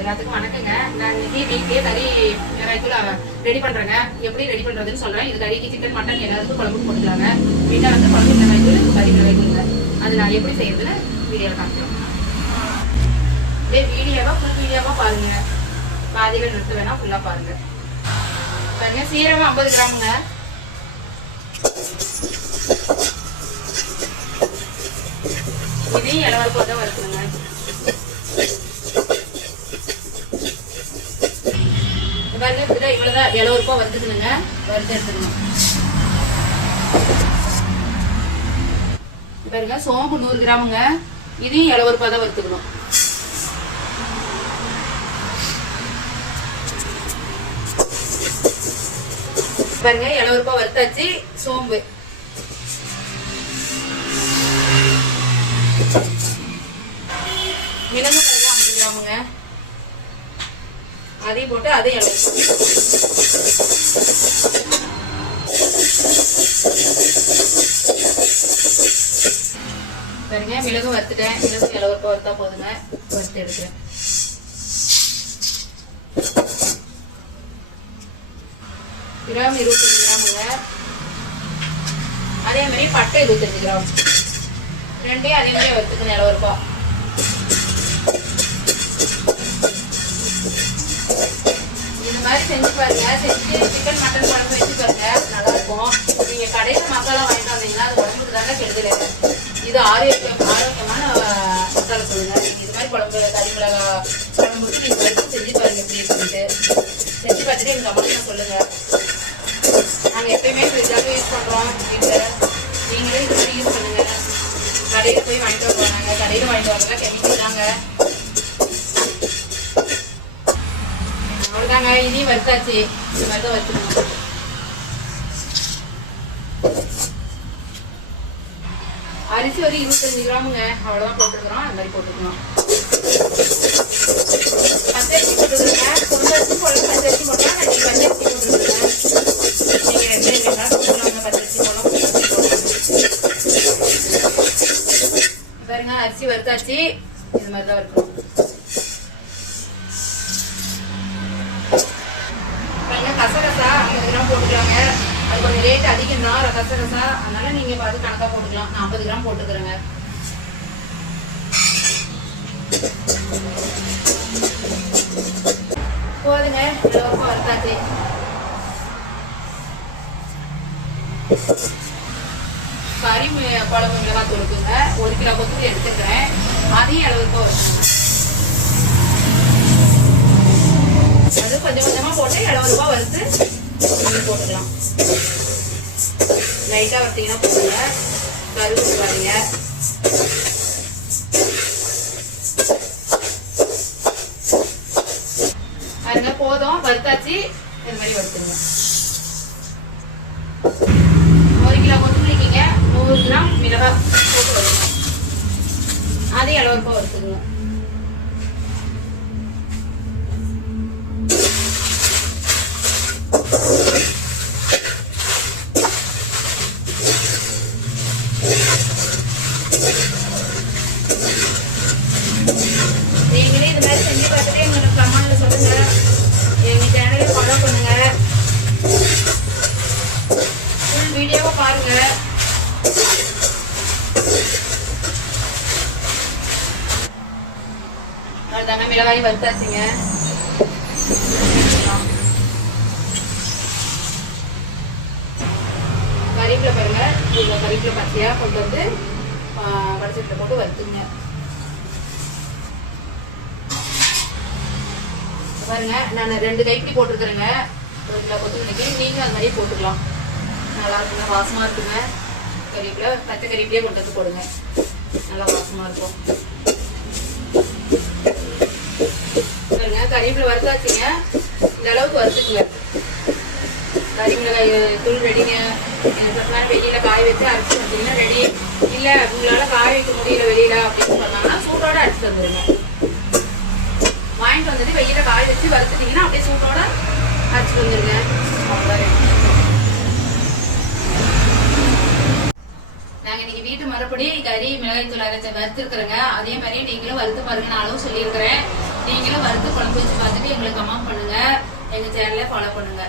எல்லாத்துக்கும் வணக்கங்க. நான் இன்னைக்கு வீட்லயே கறி ரைத்துல ரெடி பண்றேங்க. எப்படி ரெடி பண்றதுன்னு சொல்றேன். இது கறிக்கு சிக்கன் மட்டன் எல்லாத்துக்கும் குழம்பு போட்டுக்கலாங்க. வீட்டை வந்து குழம்பு மிளகாய்த்தூள் கறி மிளகாய்த்தூளுங்க அது நான் எப்படி செய்யறதுன்னு வீடியோவில் காமிக்கிறேன். இதே வீடியோவா ஃபுல் வீடியோவா பாருங்க. பாதிகள் நிறுத்த வேணா ஃபுல்லா பாருங்க. பாருங்க சீரகம் ஐம்பது கிராமுங்க. இதையும் இளவரப்பாக தான் வறுக்கணுங்க. பாருங்க இப்படிதான் இவ்வளவுதான் ரூபாய் வறுத்துக்கணுங்க வறுத்து எடுத்துக்கணும். இந்த பாருங்க சோம்பு நூறு கிராமுங்க. இதையும் இளவரப்பா தான் வறுத்துக்கணும். பாருங்க ரூபாய் வறுத்தாச்சு சோம்பு. மிளகு பாருங்க ஐம்பது கிராமுங்க. அதையும் போட்டு அதையும் இளவரப்பா பாருங்க மிளகு வறுத்துட்டேன். மிளகு இளவரப்பா வறுத்தா போதுங்க. வறுத்து எடுக்கிறேன். கிராம் இருபத்தஞ்சு கிராமுங்க. அதே மாதிரி பட்டை இருபத்தஞ்சு கிராம். ரெண்டையும் அதே மாதிரி வறுத்துக்கணும் இளவரப்பா மாதிரி செஞ்சு பாருங்க. செஞ்சு சிக்கன் மட்டன் குழம்பு வச்சு பாருங்க. நல்லா இருக்கும் நீங்க கடையில மசாலா வாங்கிட்டு வந்தீங்கன்னா அது உடம்புக்கு தானே கெடுதல் இது. ஆரோக்கியம் ஆரோக்கியமான மசாலா சொல்லுங்க. இது மாதிரி குழம்பு கறி மிளகா குழம்புக்கு நீங்க வச்சு செஞ்சு பாருங்க எப்படி இருக்குன்ட்டு. செஞ்சு பார்த்துட்டு எங்க அம்மா சொல்லுங்க. நாங்க எப்பயுமே ஃப்ரிட்ஜாக யூஸ் பண்றோம். வீட்டில் நீங்களே இது மாதிரி யூஸ் பண்ணுங்க. கடையில போய் வாங்கிட்டு வருவாங்க. நாங்க கடையில வாங்கிட்டு வரலாம் கெமிக்கல் தாங்க. அவ்வளோதாங்க இதையும் வறுத்தாச்சு. இந்த மாதிரி தான் வச்சுக்கணும். அரிசி ஒரு இருபத்தஞ்சு கிராமுங்க. அவ்வளோதான் போட்டுக்கிறோம் அந்த மாதிரி போட்டுக்கணும். பச்சரிசி போட்டுக்கிறேங்க பொங்கரிசி போடல பச்சரிசி போட்டலாம் நான் இன்னைக்கு பச்சரிசி போட்டுருக்கேன் நீங்கள் ரெண்டு வேணாலும் போட்டுக்கலாங்க. பச்சரிசி போடலாம் பச்சரிசி போடலாம் பாருங்க அரிசி வறுத்தாச்சு. இது மாதிரி தான் இருக்கணும் ரேட் அதிகம் தான் கசகசா அதனால நீங்க பார்த்து கணக்கா போட்டுக்கலாம். நான் ஐம்பது கிராம் போட்டுக்கிறேங்க. போதுங்க. இலவசம் வறுத்தாச்சு. கறி மி- குழம்பு மிளகாய் தூளுக்குங்க ஒரு கிலோ கொத்து எடுத்துக்கிறேன். அதையும் அளவுக்கு வருது அது கொஞ்சம் கொஞ்சமா போட்டு எழுபது ரூபாய் வறுத்து போட்டுக்கலாம். லைட்டாக வறுத்தீங்கன்னா போடுங்க கருவு பாருங்க. அதுங்க போதும். வறுத்தாச்சு. இந்த மாதிரி வறுத்துருங்க. ஒரு கிலோ கொத்தமல்லிக்கிங்க நூறு கிராம் மிளகாய் போட்டு வரும் அதே அளவுக்கு வறுத்துக்கணும் நீங்களே இது மாதிரி செஞ்சு பார்த்துட்டு எங்களுக்கு கமெண்ட்ல சொல்லுங்க. எங்க சேனலை ஃபாலோ பண்ணுங்க. ஃபுல் வீடியோவை பாருங்க. அவ்வளோதாங்க மிளகாய் வறுத்தாச்சுங்க. கறிவேப்பிலை பாருங்க. இந்த கறிவேப்பிலை பச்சையா கொண்டு வந்து கடைசியில் போட்டு வறுத்துங்க பாருங்க நான் ரெண்டு கைப்பிடி போட்டிருக்கிறேங்க ஒரு கிலோ கொத்தமல்லிக்கு நீங்களும் அது மாதிரியே போட்டுக்கலாம் நல்லா இருக்குங்க வாசமா இருக்குங்க கறிவேப்பிலை பச்சை கறிவேப்பிலையே கொண்டு வந்து போடுங்க நல்லா வாசமா இருக்கும் பாருங்க கறிவேப்பிலை வறுத்தாச்சுங்க இந்த அளவுக்கு வறுத்துக்குங்க கறி மிளகாய் தூள் ரெடிங்க சொன்ன மாதிரி வெளியில காய வச்சு அரைச்சி வந்தீங்கன்னா ரெடி இல்ல உங்களால காய வைக்க முடியல வெளியில அப்படின்னு சொன்னாங்கன்னா சூட்டோட அரைச்சு வந்துருங்க வாங்கிட்டு வந்துட்டு வெயில காய வச்சு வறுத்துட்டீங்கன்னா அப்படியே சூட்டோட அரைச்சிட்டு வந்துருங்க அவ்வளோதான் நாங்க இன்னைக்கு வீட்டு மறுபடி கறி மிளகாய் தூள் அரைச்ச வறுத்துருக்குறேங்க அதே மாதிரி நீங்களும் வறுத்து பாருங்க நான் அளவு சொல்லியிருக்கிறேன் நீங்களும் வறுத்து குழம்பு வச்சு பார்த்துட்டு எங்களுக்கு கமெண்ட் பண்ணுங்க எங்க சேனலை ஃபாலோ பண்ணுங்க